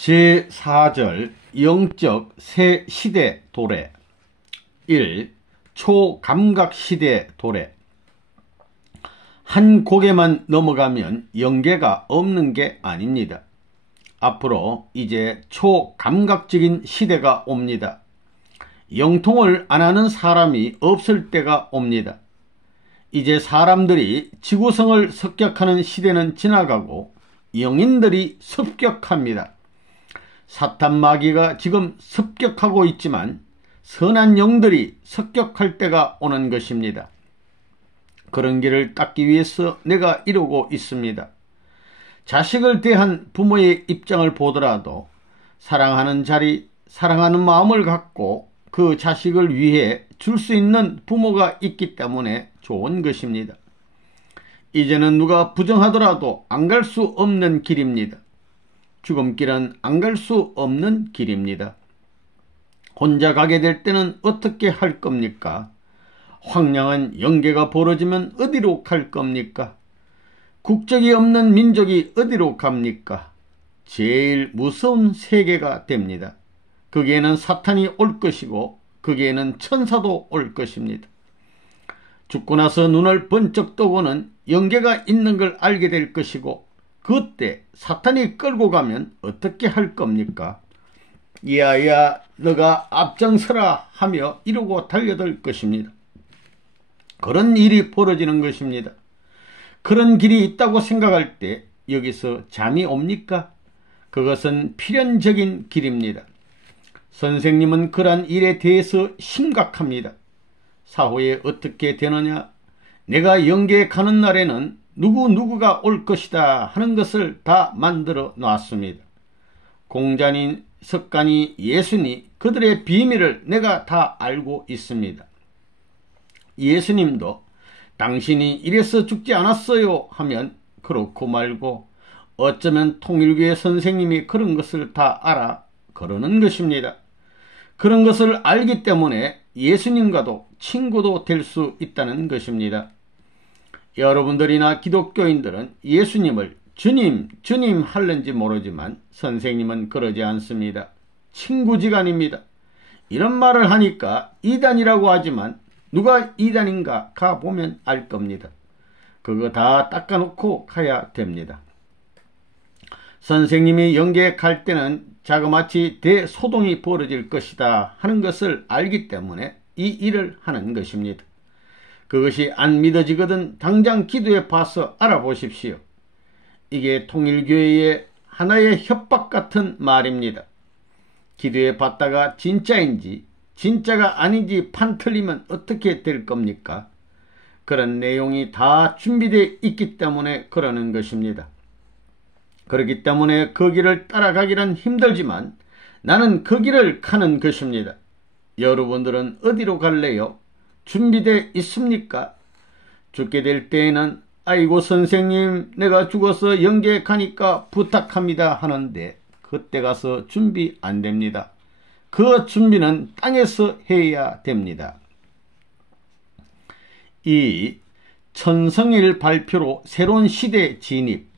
제4절 영적 새 시대 도래. 1. 초감각 시대 도래. 한 고개만 넘어가면 영계가 없는 게 아닙니다. 앞으로 이제 초감각적인 시대가 옵니다. 영통을 안 하는 사람이 없을 때가 옵니다. 이제 사람들이 지구성을 습격하는 시대는 지나가고 영인들이 습격합니다. 사탄 마귀가 지금 습격하고 있지만 선한 영들이 습격할 때가 오는 것입니다. 그런 길을 닦기 위해서 내가 이루고 있습니다. 자식을 대한 부모의 입장을 보더라도 사랑하는 자리, 사랑하는 마음을 갖고 그 자식을 위해 줄 수 있는 부모가 있기 때문에 좋은 것입니다. 이제는 누가 부정하더라도 안 갈 수 없는 길입니다. 죽음길은 안 갈 수 없는 길입니다. 혼자 가게 될 때는 어떻게 할 겁니까? 황량한 영계가 벌어지면 어디로 갈 겁니까? 국적이 없는 민족이 어디로 갑니까? 제일 무서운 세계가 됩니다. 거기에는 사탄이 올 것이고 거기에는 천사도 올 것입니다. 죽고 나서 눈을 번쩍 뜨고는 영계가 있는 걸 알게 될 것이고 그때 사탄이 끌고 가면 어떻게 할 겁니까? 야야 너가 앞장서라 하며 이러고 달려들 것입니다. 그런 일이 벌어지는 것입니다. 그런 길이 있다고 생각할 때 여기서 잠이 옵니까? 그것은 필연적인 길입니다. 선생님은 그러한 일에 대해서 심각합니다. 사후에 어떻게 되느냐? 내가 영계에 가는 날에는 누구가 올 것이다 하는 것을 다 만들어 놨습니다. 공자니, 석가니, 예수니 그들의 비밀을 내가 다 알고 있습니다. 예수님도 당신이 이래서 죽지 않았어요 하면 그렇고 말고 어쩌면 통일교회 선생님이 그런 것을 다 알아 그러는 것입니다. 그런 것을 알기 때문에 예수님과도 친구도 될 수 있다는 것입니다. 여러분들이나 기독교인들은 예수님을 주님, 주님 할는지 모르지만 선생님은 그러지 않습니다. 친구지간입니다. 이런 말을 하니까 이단이라고 하지만 누가 이단인가 가보면 알 겁니다. 그거 다 닦아놓고 가야 됩니다. 선생님이 영계에 갈 때는 자그마치 대소동이 벌어질 것이다 하는 것을 알기 때문에 이 일을 하는 것입니다. 그것이 안 믿어지거든 당장 기도해 봐서 알아보십시오. 이게 통일교회의 하나의 협박 같은 말입니다. 기도해 봤다가 진짜인지 진짜가 아닌지 판 틀리면 어떻게 될 겁니까? 그런 내용이 다 준비되어 있기 때문에 그러는 것입니다. 그렇기 때문에 그 길을 따라가기는 힘들지만 나는 그 길을 가는 것입니다. 여러분들은 어디로 갈래요? 준비되어 있습니까? 죽게 될 때에는 아이고 선생님 내가 죽어서 영계에 가니까 부탁합니다 하는데 그때 가서 준비 안 됩니다. 그 준비는 땅에서 해야 됩니다. 2. 천성일 발표로 새로운 시대 진입.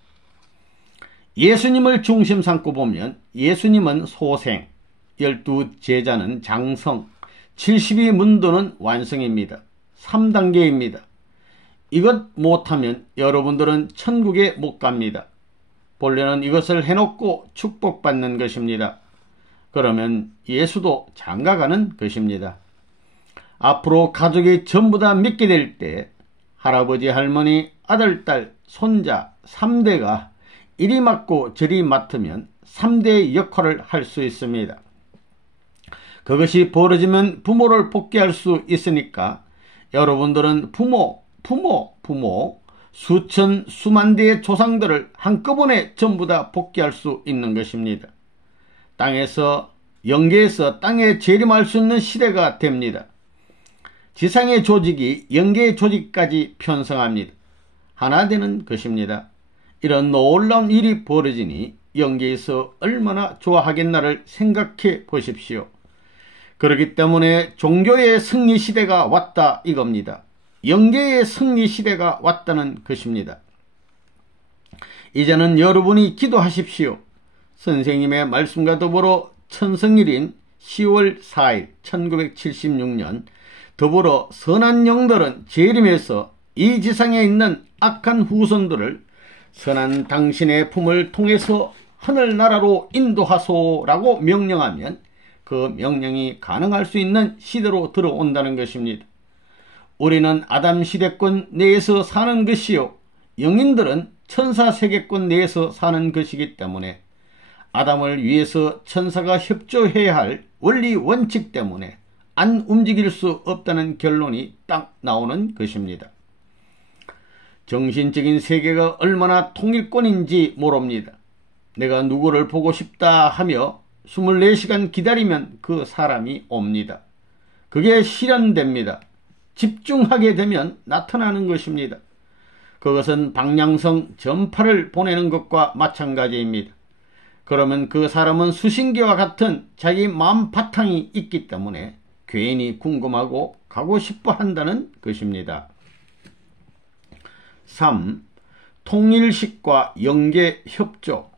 예수님을 중심 삼고 보면 예수님은 소생, 12제자는 장성, 72문도는 완성입니다. 3단계입니다. 이것 못하면 여러분들은 천국에 못 갑니다. 본래는 이것을 해놓고 축복받는 것입니다. 그러면 예수도 장가가는 것입니다. 앞으로 가족이 전부 다 믿게 될 때 할아버지, 할머니, 아들, 딸, 손자 3대가 이리 맡고 저리 맡으면 3대의 역할을 할 수 있습니다. 그것이 벌어지면 부모를 복귀할 수 있으니까 여러분들은 부모 수천 수만 대의 조상들을 한꺼번에 전부 다 복귀할 수 있는 것입니다. 땅에서 영계에서 땅에 재림할 수 있는 시대가 됩니다. 지상의 조직이 영계의 조직까지 편성합니다. 하나 되는 것입니다. 이런 놀라운 일이 벌어지니 영계에서 얼마나 좋아하겠나를 생각해 보십시오. 그렇기 때문에 종교의 승리 시대가 왔다 이겁니다. 영계의 승리 시대가 왔다는 것입니다. 이제는 여러분이 기도하십시오. 선생님의 말씀과 더불어 천성일인 10월 4일 1976년 더불어 선한 영들은 재림해서 이 지상에 있는 악한 후손들을 선한 당신의 품을 통해서 하늘나라로 인도하소라고 명령하면 그 명령이 가능할 수 있는 시대로 들어온다는 것입니다. 우리는 아담 시대권 내에서 사는 것이요, 영인들은 천사 세계권 내에서 사는 것이기 때문에 아담을 위해서 천사가 협조해야 할 원리 원칙 때문에 안 움직일 수 없다는 결론이 딱 나오는 것입니다. 정신적인 세계가 얼마나 통일권인지 모릅니다. 내가 누구를 보고 싶다 하며 24시간 기다리면 그 사람이 옵니다. 그게 실현됩니다. 집중하게 되면 나타나는 것입니다. 그것은 방향성 전파를 보내는 것과 마찬가지입니다. 그러면 그 사람은 수신기와 같은 자기 마음 바탕이 있기 때문에 괜히 궁금하고 가고 싶어 한다는 것입니다. 3. 통일식과 영계협조.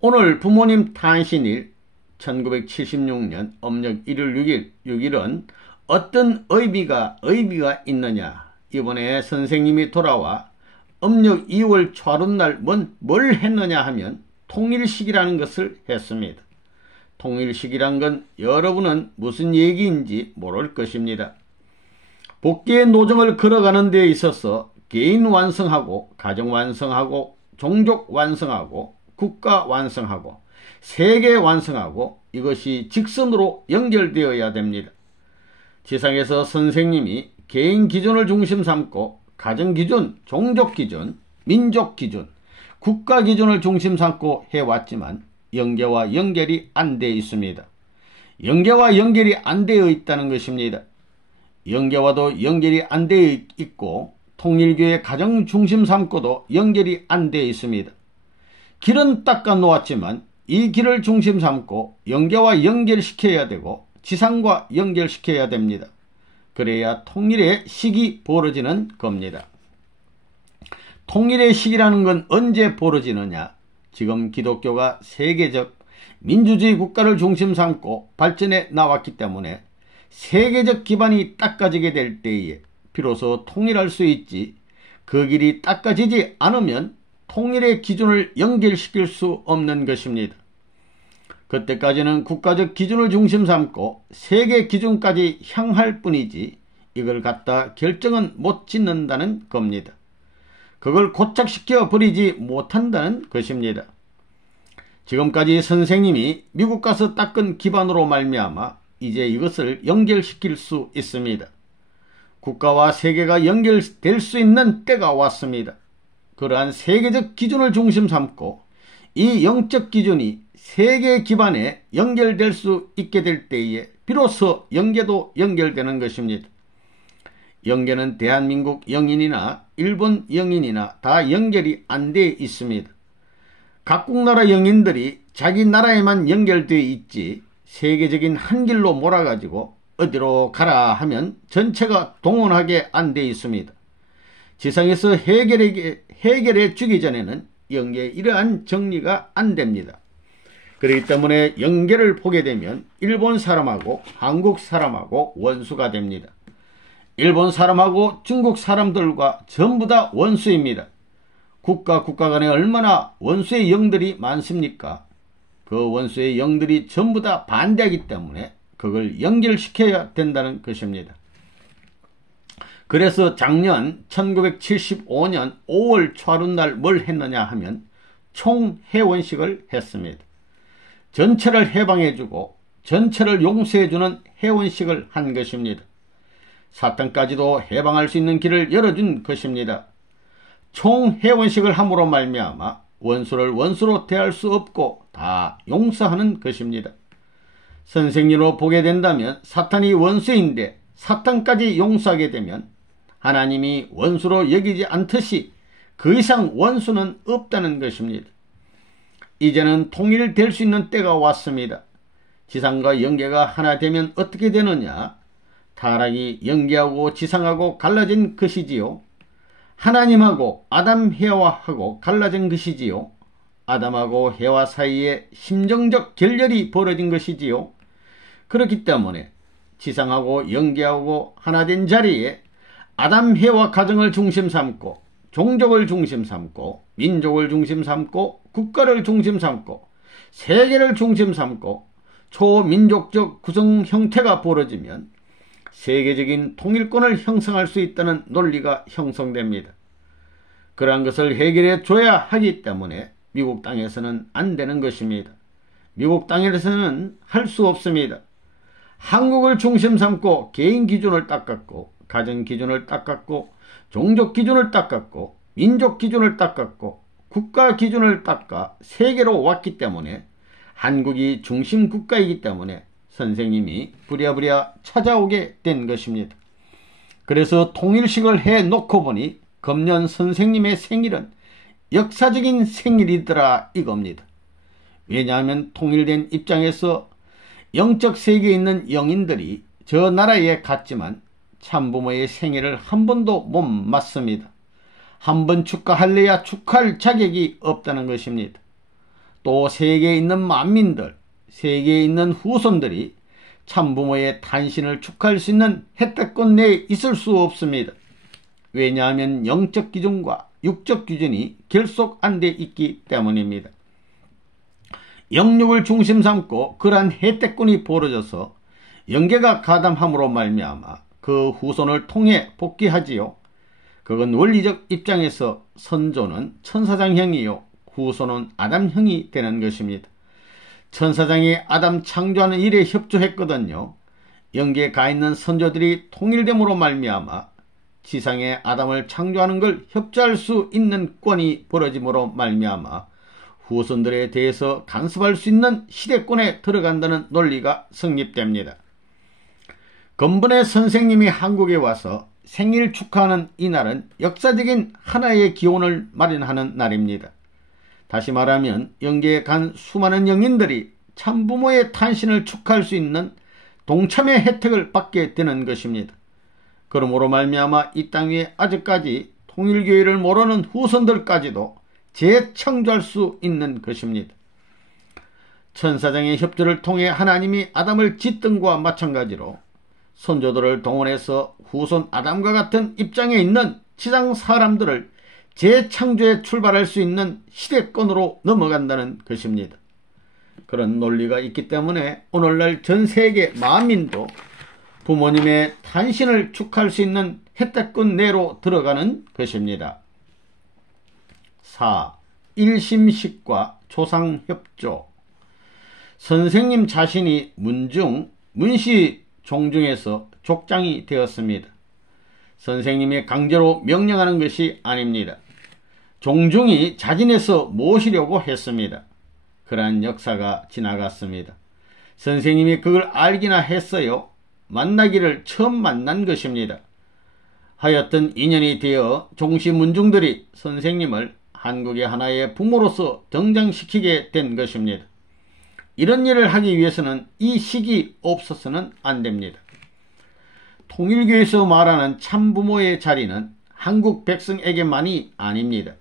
오늘 부모님 탄신일 1976년 음력 1월 6일은 어떤 의미가 있느냐. 이번에 선생님이 돌아와 음력 2월 초하룻날 뭘 했느냐 하면 통일식이라는 것을 했습니다. 통일식이란 건 여러분은 무슨 얘기인지 모를 것입니다. 복귀의 노정을 걸어가는 데 있어서 개인 완성하고 가정 완성하고 종족 완성하고 국가 완성하고 세계 완성하고 이것이 직선으로 연결되어야 됩니다. 지상에서 선생님이 개인 기준을 중심 삼고 가정 기준, 종족 기준, 민족 기준, 국가 기준을 중심 삼고 해왔지만 영계와 연결이 안 되어 있습니다. 영계와 연결이 안 되어 있다는 것입니다. 영계와도 연결이 안 되어 있고 통일교의 가정 중심 삼고도 연결이 안 되어 있습니다. 길은 닦아 놓았지만 이 길을 중심 삼고 영계와 연결시켜야 되고 지상과 연결시켜야 됩니다. 그래야 통일의 시기 벌어지는 겁니다. 통일의 시기라는 건 언제 벌어지느냐? 지금 기독교가 세계적 민주주의 국가를 중심 삼고 발전해 나왔기 때문에 세계적 기반이 닦아지게 될 때에 비로소 통일할 수 있지, 그 길이 닦아지지 않으면 통일의 기준을 연결시킬 수 없는 것입니다. 그때까지는 국가적 기준을 중심 삼고 세계 기준까지 향할 뿐이지 이걸 갖다 결정은 못 짓는다는 겁니다. 그걸 고착시켜 버리지 못한다는 것입니다. 지금까지 선생님이 미국 가서 닦은 기반으로 말미암아 이제 이것을 연결시킬 수 있습니다. 국가와 세계가 연결될 수 있는 때가 왔습니다. 그러한 세계적 기준을 중심 삼고 이 영적 기준이 세계 기반에 연결될 수 있게 될 때에 비로소 영계도 연결되는 것입니다. 영계는 대한민국 영인이나 일본 영인이나 다 연결이 안 돼 있습니다. 각국 나라 영인들이 자기 나라에만 연결되어 있지 세계적인 한 길로 몰아가지고 어디로 가라 하면 전체가 동원하게 안 돼 있습니다. 지상에서 해결해 주기 전에는 영계의 이러한 정리가 안 됩니다. 그렇기 때문에 영계를 보게 되면 일본 사람하고 한국 사람하고 원수가 됩니다. 일본 사람하고 중국 사람들과 전부 다 원수입니다. 국가 간에 얼마나 원수의 영들이 많습니까? 그 원수의 영들이 전부 다 반대하기 때문에 그걸 연결시켜야 된다는 것입니다. 그래서 작년 1975년 5월 초하룻날 뭘 했느냐 하면 총해원식을 했습니다. 전체를 해방해주고 전체를 용서해주는 해원식을 한 것입니다. 사탄까지도 해방할 수 있는 길을 열어준 것입니다. 총해원식을 함으로 말미암아 원수를 원수로 대할 수 없고 다 용서하는 것입니다. 선생님으로 보게 된다면 사탄이 원수인데 사탄까지 용서하게 되면 하나님이 원수로 여기지 않듯이 그 이상 원수는 없다는 것입니다. 이제는 통일될 수 있는 때가 왔습니다. 지상과 영계가 하나 되면 어떻게 되느냐? 타락이 영계하고 지상하고 갈라진 것이지요. 하나님하고 아담 해와하고 갈라진 것이지요. 아담하고 해와 사이에 심정적 결렬이 벌어진 것이지요. 그렇기 때문에 지상하고 영계하고 하나 된 자리에 아담 해와 가정을 중심 삼고 종족을 중심 삼고 민족을 중심 삼고 국가를 중심 삼고 세계를 중심 삼고 초민족적 구성 형태가 벌어지면 세계적인 통일권을 형성할 수 있다는 논리가 형성됩니다. 그러한 것을 해결해 줘야 하기 때문에 미국 땅에서는 안 되는 것입니다. 미국 땅에서는 할 수 없습니다. 한국을 중심 삼고 개인 기준을 닦았고 가정 기준을 닦았고 종족 기준을 닦았고 민족 기준을 닦았고 국가 기준을 닦아 세계로 왔기 때문에 한국이 중심 국가이기 때문에 선생님이 부랴부랴 찾아오게 된 것입니다. 그래서 통일식을 해놓고 보니 금년 선생님의 생일은 역사적인 생일이더라 이겁니다. 왜냐하면 통일된 입장에서 영적 세계에 있는 영인들이 저 나라에 갔지만 참부모의 생일을 한 번도 못 맞습니다. 한 번 축하할래야 축하할 자격이 없다는 것입니다. 또 세계에 있는 만민들, 세계에 있는 후손들이 참부모의 탄신을 축하할 수 있는 혜택권 내에 있을 수 없습니다. 왜냐하면 영적 기준과 육적 기준이 결속 안 돼 있기 때문입니다. 영육을 중심 삼고 그러한 혜택권이 벌어져서 영계가 가담함으로 말미암아 그 후손을 통해 복귀하지요. 그건 원리적 입장에서 선조는 천사장형이요 후손은 아담형이 되는 것입니다. 천사장이 아담 창조하는 일에 협조했거든요. 영계에 가 있는 선조들이 통일됨으로 말미암아 지상에 아담을 창조하는 걸 협조할 수 있는 권이 벌어짐으로 말미암아 후손들에 대해서 간섭할 수 있는 시대권에 들어간다는 논리가 성립됩니다. 근본의 선생님이 한국에 와서 생일 축하하는 이날은 역사적인 하나의 기원을 마련하는 날입니다. 다시 말하면 영계에 간 수많은 영인들이 참부모의 탄신을 축하할 수 있는 동참의 혜택을 받게 되는 것입니다. 그러므로 말미암아 이 땅 위에 아직까지 통일교회를 모르는 후손들까지도 재창조할 수 있는 것입니다. 천사장의 협조를 통해 하나님이 아담을 짓던 것과 마찬가지로 선조들을 동원해서 후손 아담과 같은 입장에 있는 지상 사람들을 재창조에 출발할 수 있는 시대권으로 넘어간다는 것입니다. 그런 논리가 있기 때문에 오늘날 전 세계 만민도 부모님의 탄신을 축하할 수 있는 혜택권 내로 들어가는 것입니다. 4. 일심식과 조상협조. 선생님 자신이 문시 종중에서 족장이 되었습니다. 선생님이 강제로 명령하는 것이 아닙니다. 종중이 자진해서 모시려고 했습니다. 그러한 역사가 지나갔습니다. 선생님이 그걸 알기나 했어요. 만나기를 처음 만난 것입니다. 하여튼 인연이 되어 종시 문중들이 선생님을 한국의 하나의 부모로서 등장시키게 된 것입니다. 이런 일을 하기 위해서는 이 식이 없어서는 안 됩니다. 통일교에서 말하는 참부모의 자리는 한국 백성에게만이 아닙니다.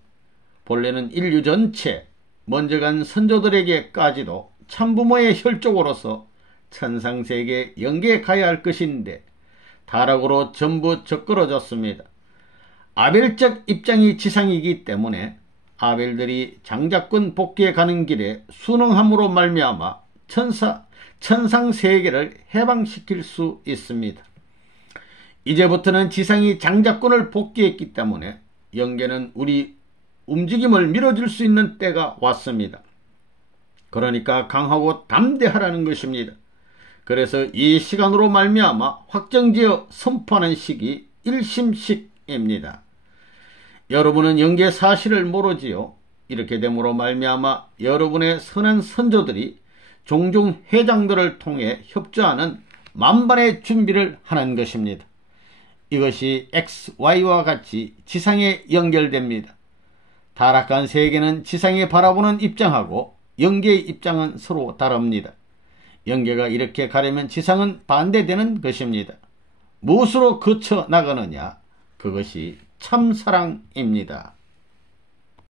본래는 인류 전체 먼저 간 선조들에게까지도 참부모의 혈족으로서 천상세계 영계에 가야 할 것인데 타락으로 전부 적그러졌습니다. 아벨적 입장이 지상이기 때문에 아벨들이 장자권 복귀에 가는 길에 순응함으로 말미암아 천상세계를 해방시킬 수 있습니다. 이제부터는 지상이 장자권을 복귀했기 때문에 영계는 우리 움직임을 밀어줄 수 있는 때가 왔습니다. 그러니까 강하고 담대하라는 것입니다. 그래서 이 시간으로 말미암아 확정지어 선포하는 식이 일심식입니다. 여러분은 영계 사실을 모르지요. 이렇게 됨으로 말미암아 여러분의 선한 선조들이 종종 회장들을 통해 협조하는 만반의 준비를 하는 것입니다. 이것이 XY와 같이 지상에 연결됩니다. 타락한 세계는 지상에 바라보는 입장하고 영계의 입장은 서로 다릅니다. 영계가 이렇게 가려면 지상은 반대되는 것입니다. 무엇으로 거쳐 나가느냐? 그것이 참사랑입니다.